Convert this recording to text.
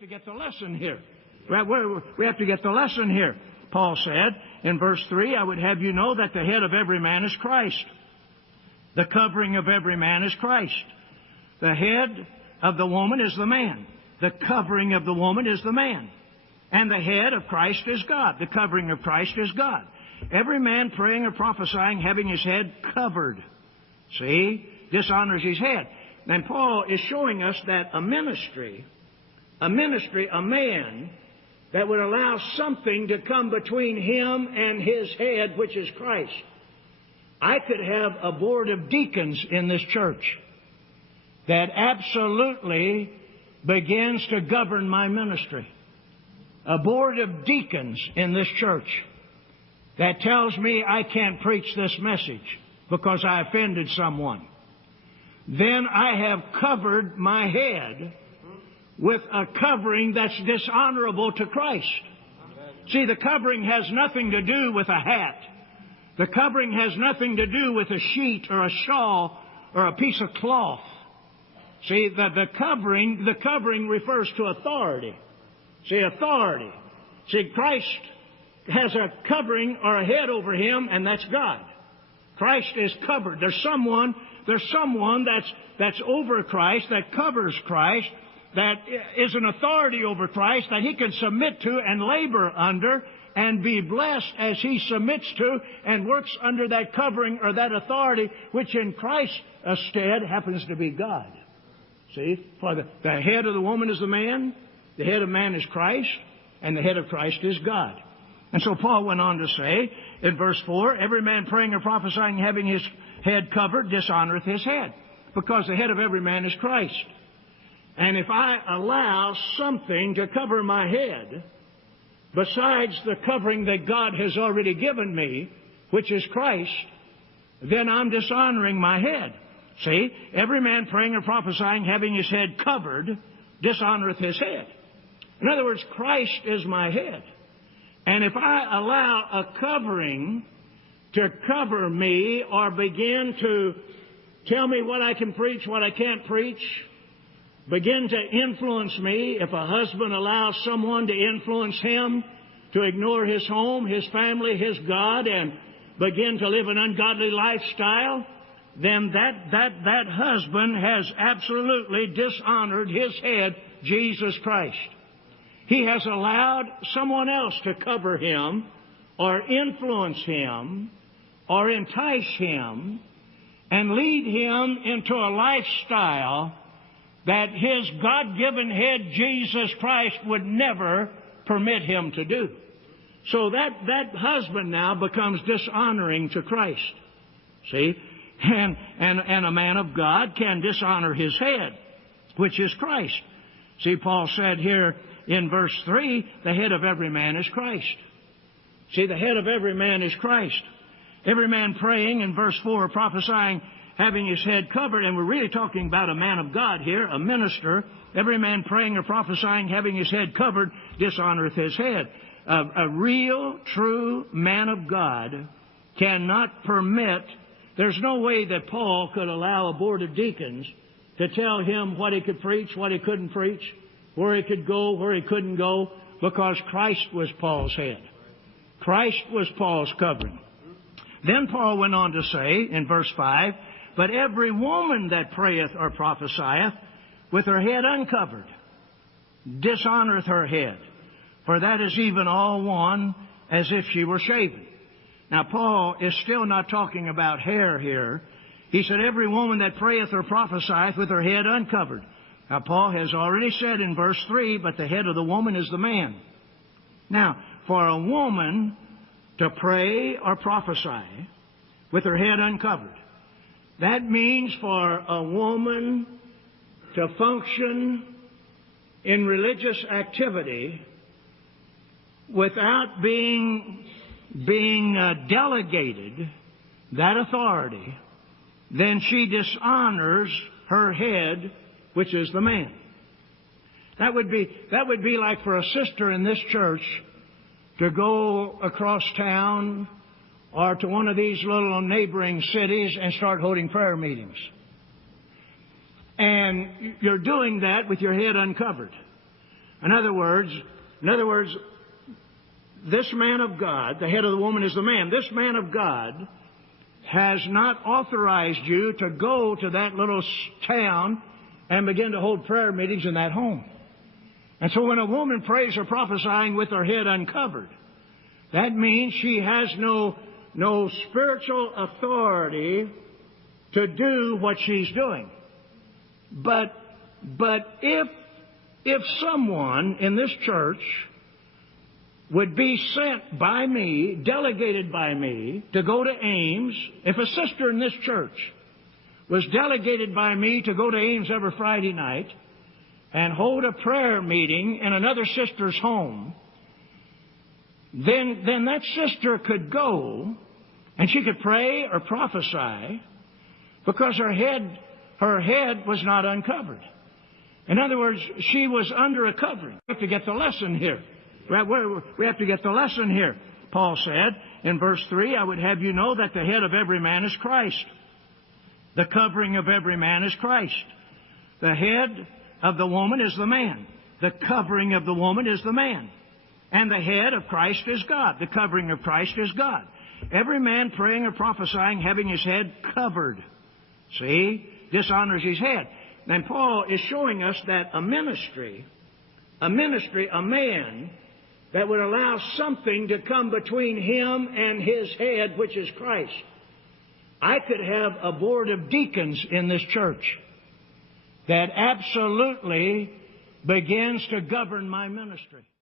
have to get the lesson here. We have to get the lesson here. Paul said in verse 3, I would have you know that the head of every man is Christ. The covering of every man is Christ. The head of the woman is the man. The covering of the woman is the man. And the head of Christ is God. The covering of Christ is God. Every man praying or prophesying having his head covered, see, dishonors his head. And Paul is showing us that a man that would allow something to come between him and his head, which is Christ. I could have a board of deacons in this church that absolutely begins to govern my ministry. A board of deacons in this church that tells me I can't preach this message because I offended someone. Then I have covered my head with a covering that's dishonorable to Christ. See, the covering has nothing to do with a hat. The covering has nothing to do with a sheet or a shawl or a piece of cloth. See, the covering refers to authority. See, authority. See, Christ has a covering or a head over him, and that's God. Christ is covered. There's someone that's over Christ, that covers Christ, that is an authority over Christ that he can submit to and labor under and be blessed as he submits to and works under that covering or that authority, which in Christ's stead happens to be God. See, for the head of the woman is the man, the head of man is Christ, and the head of Christ is God. And so Paul went on to say in verse 4, every man praying or prophesying having his head covered dishonoreth his head, because the head of every man is Christ. And if I allow something to cover my head besides the covering that God has already given me, which is Christ, then I'm dishonoring my head. See, every man praying or prophesying having his head covered dishonoreth his head. In other words, Christ is my head. And if I allow a covering to cover me or begin to tell me what I can preach, what I can't preach, begin to influence me, if a husband allows someone to influence him, to ignore his home, his family, his God, and begin to live an ungodly lifestyle, then that husband has absolutely dishonored his head, Jesus Christ. He has allowed someone else to cover him or influence him or entice him and lead him into a lifestyle that his God-given head, Jesus Christ, would never permit him to do. So that husband now becomes dishonoring to Christ. See? And a man of God can dishonor his head, which is Christ. See, Paul said here in verse 3, the head of every man is Christ. See, the head of every man is Christ. Every man praying in verse 4, prophesying, having his head covered, and we're really talking about a man of God here, a minister. Every man praying or prophesying, having his head covered, dishonoreth his head. A real, true man of God cannot permit. There's no way that Paul could allow a board of deacons to tell him what he could preach, what he couldn't preach, where he could go, where he couldn't go, because Christ was Paul's head. Christ was Paul's covering. Then Paul went on to say in verse 5, but every woman that prayeth or prophesieth with her head uncovered dishonoreth her head, for that is even all one as if she were shaven. Now, Paul is still not talking about hair here. He said, every woman that prayeth or prophesieth with her head uncovered. Now, Paul has already said in verse 3, but the head of the woman is the man. Now, for a woman to pray or prophesy with her head uncovered, that means for a woman to function in religious activity without being delegated that authority, then she dishonors her head, which is the man. That would be like for a sister in this church to go across town or to one of these little neighboring cities and start holding prayer meetings. And you're doing that with your head uncovered. In other words, this man of God, the head of the woman is the man. This man of God has not authorized you to go to that little town and begin to hold prayer meetings in that home. And so when a woman prays or prophesying with her head uncovered, that means she has no spiritual authority to do what she's doing. But if someone in this church would be sent by me, delegated by me, to go to Ames, if a sister in this church was delegated by me to go to Ames every Friday night and hold a prayer meeting in another sister's home, then that sister could go and she could pray or prophesy because her head was not uncovered. In other words, she was under a covering. We have to get the lesson here. We have to get the lesson here. Paul said in verse 3, I would have you know that the head of every man is Christ. The covering of every man is Christ. The head of the woman is the man. The covering of the woman is the man. And the head of Christ is God. The covering of Christ is God. Every man praying or prophesying having his head covered, see, dishonors his head. And Paul is showing us that a man that would allow something to come between him and his head, which is Christ. I could have a board of deacons in this church that absolutely begins to govern my ministry.